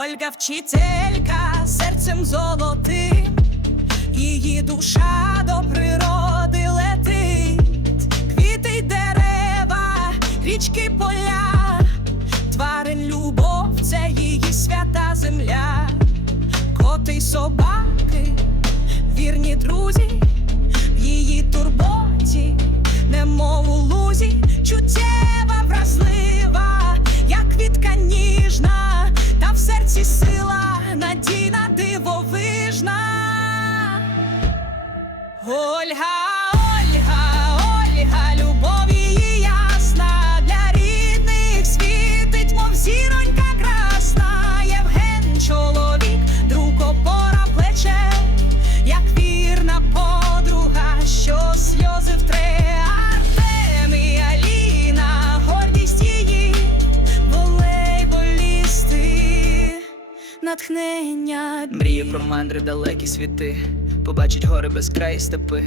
Ольга вчителька серцем золотим, її душа до природи летить, квіти й дерева, річки поля, тварин любов, це її свята земля, коти й собаки, вірні друзі, її турботі, Ольга, Ольга, Ольга, любов її ясна, для рідних світить, мов зіронька красна, Євген чоловік, друг опора плече, як вірна подруга, що сльози втре, Артем і Аліна, гордість її, волейболісти, натхнення Мріє про мандри далекі світи, побачить гори безкраї степи.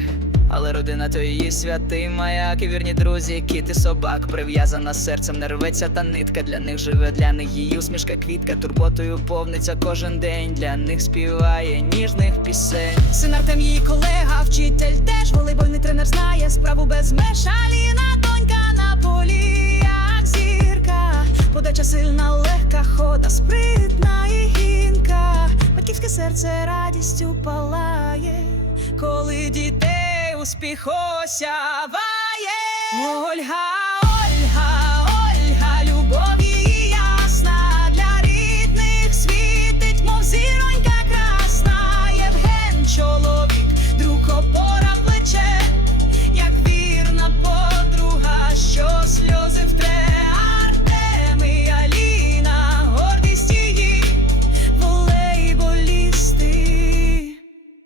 Але родина то її святий маяк і вірні друзі, кіти собак прив'язана серцем, не рветься та нитка для них живе, для них її усмішка квітка, турботою повниться кожен день. Для них співає ніжних пісень. Син Артем її колега, вчитель теж волейбольний тренер знає справу без меж. Аліна донька подача сильна, легка хода, спритна і гінка. Батьківське серце радістю палає, коли дітей успіх осяває. Ольга,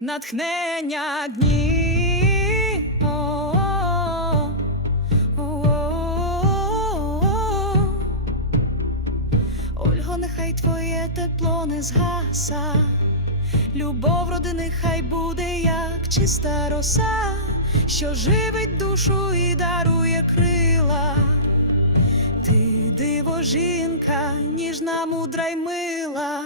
натхнення дні. О-о-о, о-о-о. Ольго, нехай твоє тепло не згаса, любов родини хай буде, як чиста роса, що живить душу і дарує крила. Ти диво жінка, ніжна, мудра й мила.